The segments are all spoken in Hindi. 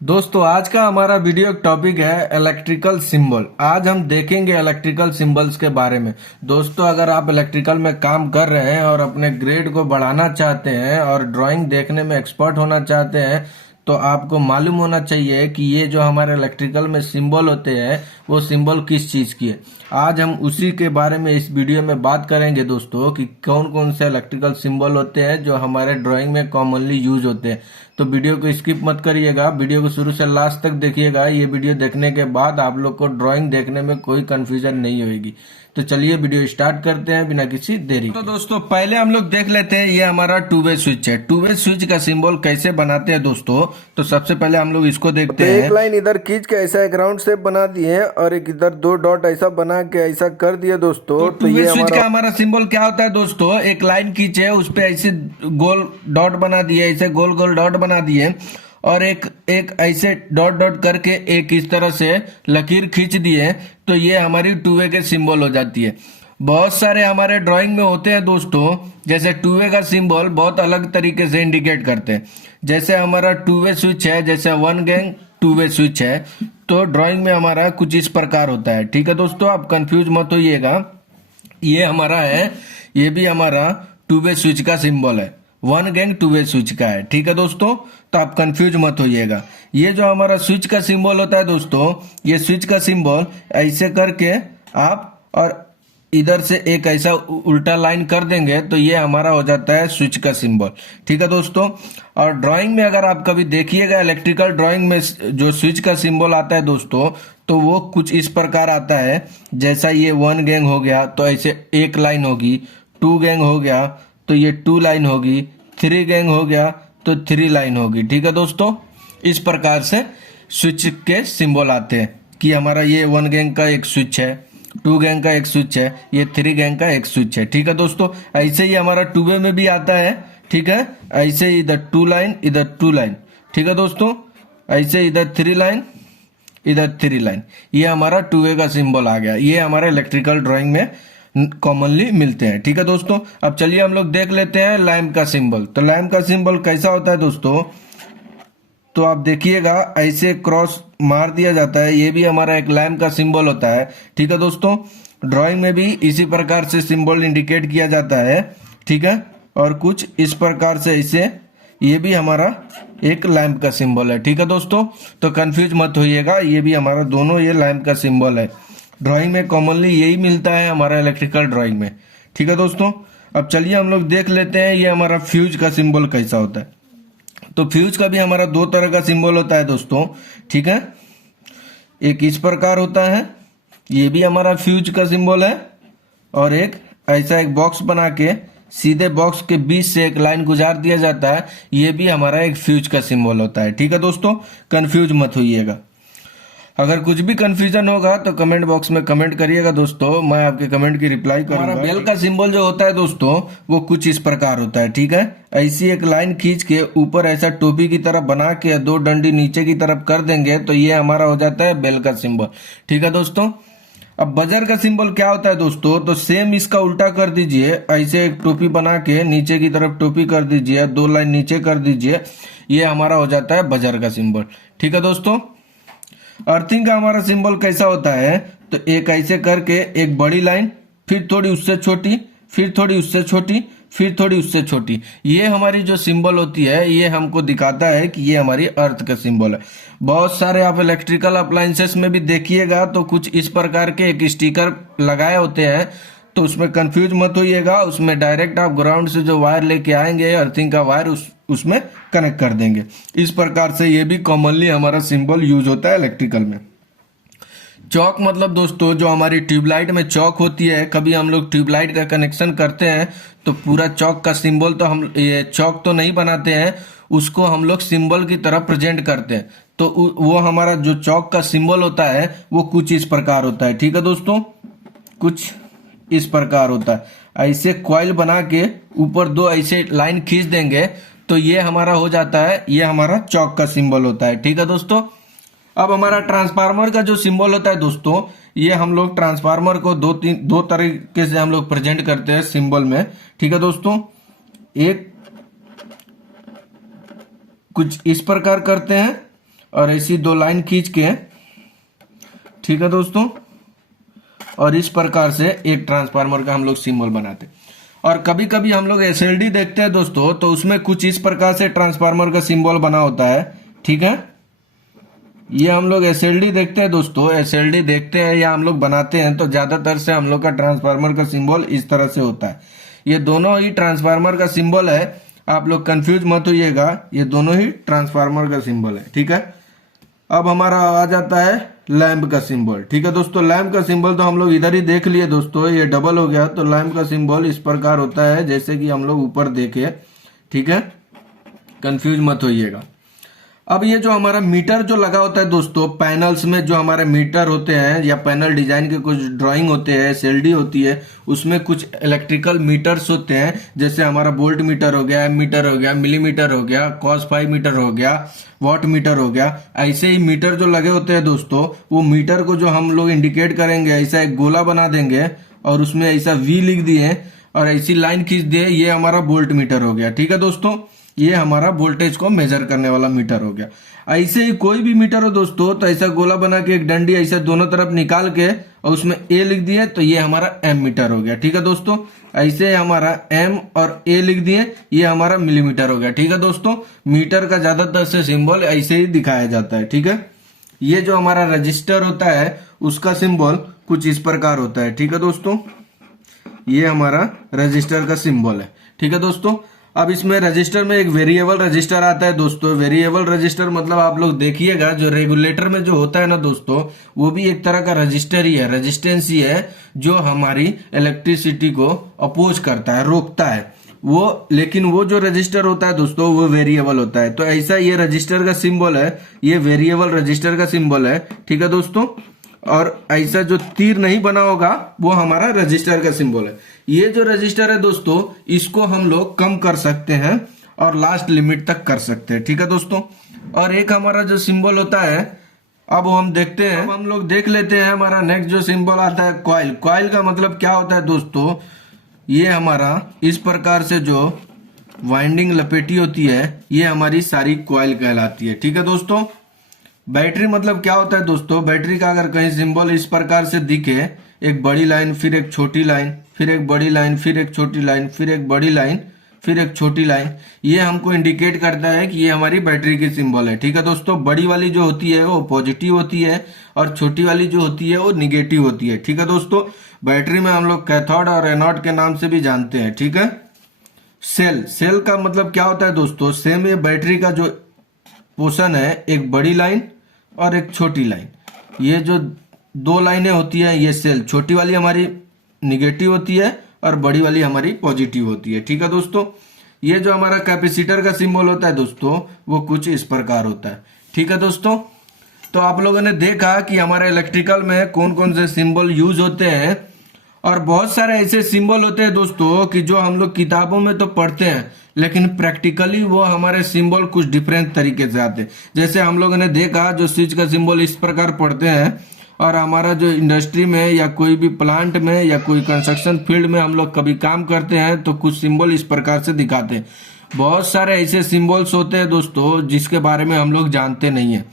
दोस्तों आज का हमारा वीडियो टॉपिक है इलेक्ट्रिकल सिंबल। आज हम देखेंगे इलेक्ट्रिकल सिंबल्स के बारे में। दोस्तों अगर आप इलेक्ट्रिकल में काम कर रहे हैं और अपने ग्रेड को बढ़ाना चाहते हैं और ड्राइंग देखने में एक्सपर्ट होना चाहते हैं तो आपको मालूम होना चाहिए कि ये जो हमारे इलेक्ट्रिकल में सिंबल होते हैं वो सिंबल किस चीज की है। आज हम उसी के बारे में इस वीडियो में बात करेंगे दोस्तों कि कौन कौन से इलेक्ट्रिकल सिंबल होते हैं जो हमारे ड्राइंग में कॉमनली यूज होते हैं। तो वीडियो को स्किप मत करिएगा, वीडियो को शुरू से लास्ट तक देखिएगा। ये वीडियो देखने के बाद आप लोग को ड्राइंग देखने में कोई कंफ्यूजन नहीं होगी। तो चलिए वीडियो स्टार्ट करते हैं बिना किसी देरी। तो दोस्तों पहले हम लोग देख लेते हैं, ये हमारा टू वे स्विच है। टू वे स्विच का सिंबल कैसे बनाते हैं दोस्तों, तो सबसे पहले हम लोग इसको देखते हैं। एक लाइन इधर खींच के ऐसा एक राउंड शेप बना दिए और एक इधर दो डॉट ऐसा बना के ऐसा कर दिए दोस्तों। तो टू वे स्विच का हमारा सिंबल क्या होता है दोस्तों, एक लाइन खींचे उस पे ऐसे गोल डॉट बना दिए, ऐसे गोल गोल डॉट बना दिए और एक ऐसे डॉट डॉट करके एक इस तरह से लकीर खींच दिए तो ये हमारी टू वे के सिंबल हो जाती है। बहुत सारे हमारे ड्राइंग में होते हैं दोस्तों, जैसे टू वे का सिंबल बहुत अलग तरीके से इंडिकेट करते हैं। जैसे हमारा टू वे स्विच है, जैसे one gang two way switch है, तो ड्राइंग में हमारा कुछ इस प्रकार होता है। ठीक है दोस्तों, आप कंफ्यूज मत होइएगा। ये हमारा है, ये भी हमारा टू वे स्विच का सिंबल है, one gang two way switch का है। ठीक है दोस्तों, तो आप कंफ्यूज मत होइएगा। ये जो हमारा स्विच का सिंबल होता है दोस्तों, ये स्विच का सिंबल ऐसे करके आप और इधर से एक ऐसा उल्टा लाइन कर देंगे तो ये हमारा हो जाता है स्विच का सिंबल। ठीक है दोस्तों, और ड्राइंग में अगर आप कभी देखिएगा इलेक्ट्रिकल ड्राइंग में जो स्विच का सिंबल आता है दोस्तों, तो वो कुछ इस प्रकार आता है। जैसा ये वन गैंग हो गया तो ऐसे एक लाइन होगी, टू गैंग हो गया तो ये टू लाइन होगी, थ्री गैंग हो गया तो थ्री लाइन होगी। ठीक है दोस्तों, इस प्रकार से स्विच के सिंबल आते हैं कि हमारा ये वन गैंग का एक स्विच है, टू गैंग का एक स्विच है, ये थ्री गैंग का एक स्विच है। ठीक है दोस्तों, ऐसे ही हमारा टू वे में भी आता है। ठीक है, ऐसे ही इधर टू लाइन इधर टू लाइन। ठीक है दोस्तों, ऐसे इधर थ्री लाइन इधर थ्री लाइन, ये हमारा टू वे का सिंबल आ गया। ये हमारे इलेक्ट्रिकल ड्राइंग में कॉमनली मिलते हैं। ठीक है दोस्तों, अब चलिए हम लोग देख लेते हैं लैंप का सिंबल। तो लैंप का सिंबल कैसा होता है दोस्तों, तो आप देखिएगा ऐसे क्रॉस मार दिया जाता है, ये भी हमारा एक लैंप का सिंबल होता है। ठीक है दोस्तों, ड्राइंग में भी इसी प्रकार से सिंबल इंडिकेट किया जाता है। ठीक है, और कुछ इस प्रकार से ऐसे ये भी हमारा एक लैंप का सिंबल है। ठीक है दोस्तों, तो कंफ्यूज मत होइएगा, ये भी हमारा दोनों ये लैंप का सिंबल है। ड्राइंग में कॉमनली यही मिलता है हमारा इलेक्ट्रिकल ड्राइंग में। ठीक है दोस्तों, अब चलिए हम लोग देख लेते हैं ये हमारा फ्यूज का सिंबल कैसा होता है। तो फ्यूज का भी हमारा दो तरह का सिंबल होता है दोस्तों। ठीक है, एक इस प्रकार होता है, ये भी हमारा फ्यूज का सिंबल है, और एक ऐसा एक बॉक्स बना के सीधे बॉक्स के बीच से एक लाइन गुजार दिया जाता है, ये भी हमारा एक फ्यूज का सिंबल होता है। ठीक है दोस्तों, कंफ्यूज मत होइएगा। अगर कुछ भी कंफ्यूजन होगा तो कमेंट बॉक्स में कमेंट करिएगा दोस्तों, मैं आपके कमेंट की रिप्लाई करूंगा। हमारा बेल का सिंबल जो होता है दोस्तों वो कुछ इस प्रकार होता है। ठीक है, ऐसी एक लाइन खींच के ऊपर ऐसा टोपी की तरफ बना के दो डंडी नीचे की तरफ कर देंगे तो ये हमारा हो जाता है बेल का सिंबल। ठीक है दोस्तों, अब बजर का सिंबल क्या होता है दोस्तों, तो सेम इसका उल्टा कर दीजिए, ऐसे एक टोपी बना के नीचे की तरफ टोपी कर दीजिए, दो लाइन नीचे कर दीजिए, ये हमारा हो जाता है बजर का सिंबल। ठीक है दोस्तों, अर्थिंग का हमारा सिंबल कैसा होता है, तो एक ऐसे करके एक बड़ी लाइन, फिर थोड़ी उससे छोटी, फिर थोड़ी उससे छोटी, फिर थोड़ी उससे छोटी, ये हमारी जो सिंबल होती है ये हमको दिखाता है कि ये हमारी अर्थ का सिंबल है। बहुत सारे आप इलेक्ट्रिकल अप्लायंसेस में भी देखिएगा तो कुछ इस प्रकार के एक स्टिकर लगाए होते हैं, तो उसमें कंफ्यूज मत होइएगा। उसमें डायरेक्ट आप ग्राउंड से जो वायर लेके आएंगे अर्थिंग का वायर उसमें कनेक्ट कर देंगे। इस प्रकार से ये भी कॉमनली हमारा सिंबल यूज होता है इलेक्ट्रिकल में। चौक मतलब दोस्तों जो हमारी ट्यूबलाइट में चौक होती है, कभी हम लोग ट्यूबलाइट का कनेक्शन करते हैं तो पूरा चौक का सिंबल तो हम ये चौक तो नहीं बनाते हैं, उसको हम लोग सिंबल की तरह प्रेजेंट करते हैं। तो वो हमारा जो चौक का सिंबल होता है वो कुछ इस प्रकार होता है। ठीक है दोस्तों, कुछ इस प्रकार होता है, ऐसे कॉइल बना के ऊपर दो ऐसे लाइन खींच देंगे तो ये हमारा हो जाता है, ये हमारा चौक का सिंबल होता है। ठीक है दोस्तों, अब हमारा ट्रांसफार्मर का जो सिंबल होता है दोस्तों, ये हम लोग ट्रांसफार्मर को दो तरीके से हम लोग प्रेजेंट करते हैं सिंबल में। ठीक है दोस्तों, एक कुछ इस प्रकार करते हैं और ऐसी 2 लाइन खींच के, ठीक है दोस्तों, और इस प्रकार से एक ट्रांसफार्मर का हम लोग सिंबल बनाते हैं। और कभी कभी हम लोग एसएलडी देखते हैं दोस्तों, तो उसमें कुछ इस प्रकार से ट्रांसफार्मर का सिंबल बना होता है, ठीक है। ये हम लोग एसएलडी देखते हैं दोस्तों, एसएलडी देखते हैं या हम लोग बनाते हैं तो ज्यादातर से हम लोग का ट्रांसफार्मर का सिंबल इस तरह से होता है। ये दोनों ही ट्रांसफार्मर का सिंबल है, आप लोग कंफ्यूज मत होइएगा, ये दोनों ही ट्रांसफार्मर का सिंबल है, ठीक है। अब हमारा आ जाता है लैंप का सिंबल, ठीक है दोस्तों। लैंप का सिंबल तो हम लोग इधर ही देख लिए दोस्तों, ये डबल हो गया। तो लैंप का सिंबल इस प्रकार होता है जैसे कि हम लोग ऊपर देखे, ठीक है, कंफ्यूज मत होइएगा। अब ये जो हमारा मीटर जो लगा होता है दोस्तों, पैनल्स में जो हमारे मीटर होते हैं या पैनल डिजाइन के कुछ ड्राइंग होते हैं, एसएलडी होती है, उसमें कुछ इलेक्ट्रिकल मीटर्स होते हैं, जैसे हमारा वोल्ट मीटर हो गया, एमीटर हो गया, मिलीमीटर हो गया, कॉस फाई मीटर हो गया, वॉट मीटर हो गया। ऐसे ही मीटर जो लगे होते हैं दोस्तों, वो मीटर को जो हम लोग इंडिकेट करेंगे, ऐसा एक गोला बना देंगे और उसमें ऐसा वी लिख दिए और ऐसी लाइन खींच दिए, ये हमारा वोल्ट मीटर हो गया, ठीक है दोस्तों। ये हमारा वोल्टेज को मेजर करने वाला मीटर हो गया। ऐसे ही कोई भी मीटर हो दोस्तों, तो ऐसा गोला बना के एक डंडी ऐसा दोनों तरफ निकाल के और उसमें ए लिख दिए, तो ये हमारा एम मीटर हो गया, ठीक है दोस्तों। ऐसे हमारा एम और ए लिख दिए, ये हमारा मिलीमीटर हो गया, ठीक है दोस्तों। मीटर का ज्यादातर से सिंबल ऐसे ही दिखाया जाता है, ठीक है। ये जो हमारा रजिस्टर होता है उसका सिंबल कुछ इस प्रकार होता है, ठीक है दोस्तों। ये हमारा रजिस्टर का सिंबल है, ठीक है दोस्तों। अब इसमें रजिस्टर में एक वेरिएबल रजिस्टर आता है दोस्तों। वेरिएबल रजिस्टर मतलब आप लोग देखिएगा, जो रेगुलेटर में जो होता है ना दोस्तों, वो भी एक तरह का रजिस्टर ही है, रेजिस्टेंस ही है, जो हमारी इलेक्ट्रिसिटी को अपोज करता है, रोकता है वो। लेकिन वो जो रजिस्टर होता है दोस्तों, वो वेरिएबल होता है। तो ऐसा ये रजिस्टर का सिंबल है, ये वेरिएबल रजिस्टर का सिंबल है, ठीक है दोस्तों। और ऐसा जो तीर नहीं बना होगा वो हमारा रजिस्टर का सिंबल है। ये जो रजिस्टर है दोस्तों, इसको हम लोग कम कर सकते हैं और लास्ट लिमिट तक कर सकते हैं, ठीक है दोस्तों। और एक हमारा जो सिंबल होता है, अब हम देखते हैं, हम लोग देख लेते हैं। हमारा नेक्स्ट जो सिंबल आता है कॉइल। कॉइल का मतलब क्या होता है दोस्तों, ये हमारा इस प्रकार से जो वाइंडिंग लपेटी होती है, ये हमारी सारी कॉइल कहलाती है, ठीक है दोस्तों। बैटरी मतलब क्या होता है दोस्तों, बैटरी का अगर कहीं सिंबल इस प्रकार से दिखे, एक बड़ी लाइन, फिर एक छोटी लाइन, फिर एक बड़ी लाइन, फिर एक छोटी लाइन, फिर एक बड़ी लाइन, फिर एक छोटी लाइन, ये हमको इंडिकेट करता है कि ये हमारी बैटरी की सिंबल है, ठीक है दोस्तों। बड़ी वाली जो होती है वो पॉजिटिव होती है और छोटी वाली जो होती है वो निगेटिव होती है, ठीक है दोस्तों। बैटरी में हम लोग कैथोड और एनोड के नाम से भी जानते हैं, ठीक है। सेल का मतलब क्या होता है दोस्तों, सेम ये बैटरी का जो पोर्शन है, एक बड़ी लाइन और एक छोटी लाइन, ये जो 2 लाइनें होती है, ये सेल, छोटी वाली हमारी निगेटिव होती है और बड़ी वाली हमारी पॉजिटिव होती है, ठीक है दोस्तों। ये जो हमारा कैपेसिटर का सिंबल होता है दोस्तों, वो कुछ इस प्रकार होता है, ठीक है दोस्तों। तो आप लोगों ने देखा कि हमारे इलेक्ट्रिकल में कौन कौन से सिंबल यूज होते हैं, और बहुत सारे ऐसे सिंबल होते हैं दोस्तों कि जो हम लोग किताबों में तो पढ़ते हैं, लेकिन प्रैक्टिकली वो हमारे सिंबल कुछ डिफरेंट तरीके से आते हैं। जैसे हम लोगों ने देखा, जो स्विच का सिंबल इस प्रकार पढ़ते हैं, और हमारा जो इंडस्ट्री में या कोई भी प्लांट में या कोई कंस्ट्रक्शन फील्ड में हम लोग कभी काम करते हैं तो कुछ सिंबल इस प्रकार से दिखाते हैं। बहुत सारे ऐसे सिंबल्स होते हैं दोस्तों जिसके बारे में हम लोग जानते नहीं है।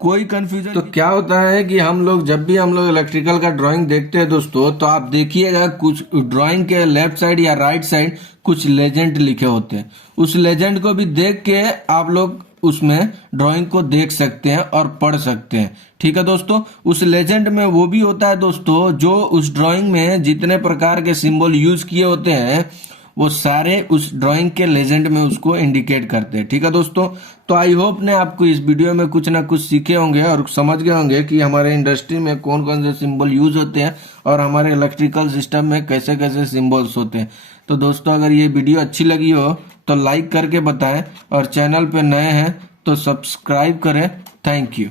कोई कंफ्यूजन तो क्या होता है कि हम लोग जब भी हम लोग इलेक्ट्रिकल का ड्राइंग देखते हैं दोस्तों, तो आप देखिएगा कुछ ड्राइंग के लेफ्ट साइड या राइट साइड कुछ लेजेंड लिखे होते हैं। उस लेजेंड को भी देख के आप लोग उसमें ड्राइंग को देख सकते हैं और पढ़ सकते हैं, ठीक है दोस्तों। उस लेजेंड में वो भी होता है दोस्तों, जो उस ड्राइंग में जितने प्रकार के सिंबल यूज किए होते हैं वो सारे उस ड्राइंग के लेजेंड में उसको इंडिकेट करते हैं, ठीक है दोस्तों। तो आई होप ने आपको इस वीडियो में कुछ ना कुछ सीखे होंगे और समझ गए होंगे कि हमारे इंडस्ट्री में कौन कौन से सिंबल यूज होते हैं और हमारे इलेक्ट्रिकल सिस्टम में कैसे कैसे सिंबल्स होते हैं। तो दोस्तों, अगर ये वीडियो अच्छी लगी हो तो लाइक करके बताएं, और चैनल पे नए हैं तो सब्सक्राइब करें। Thank you.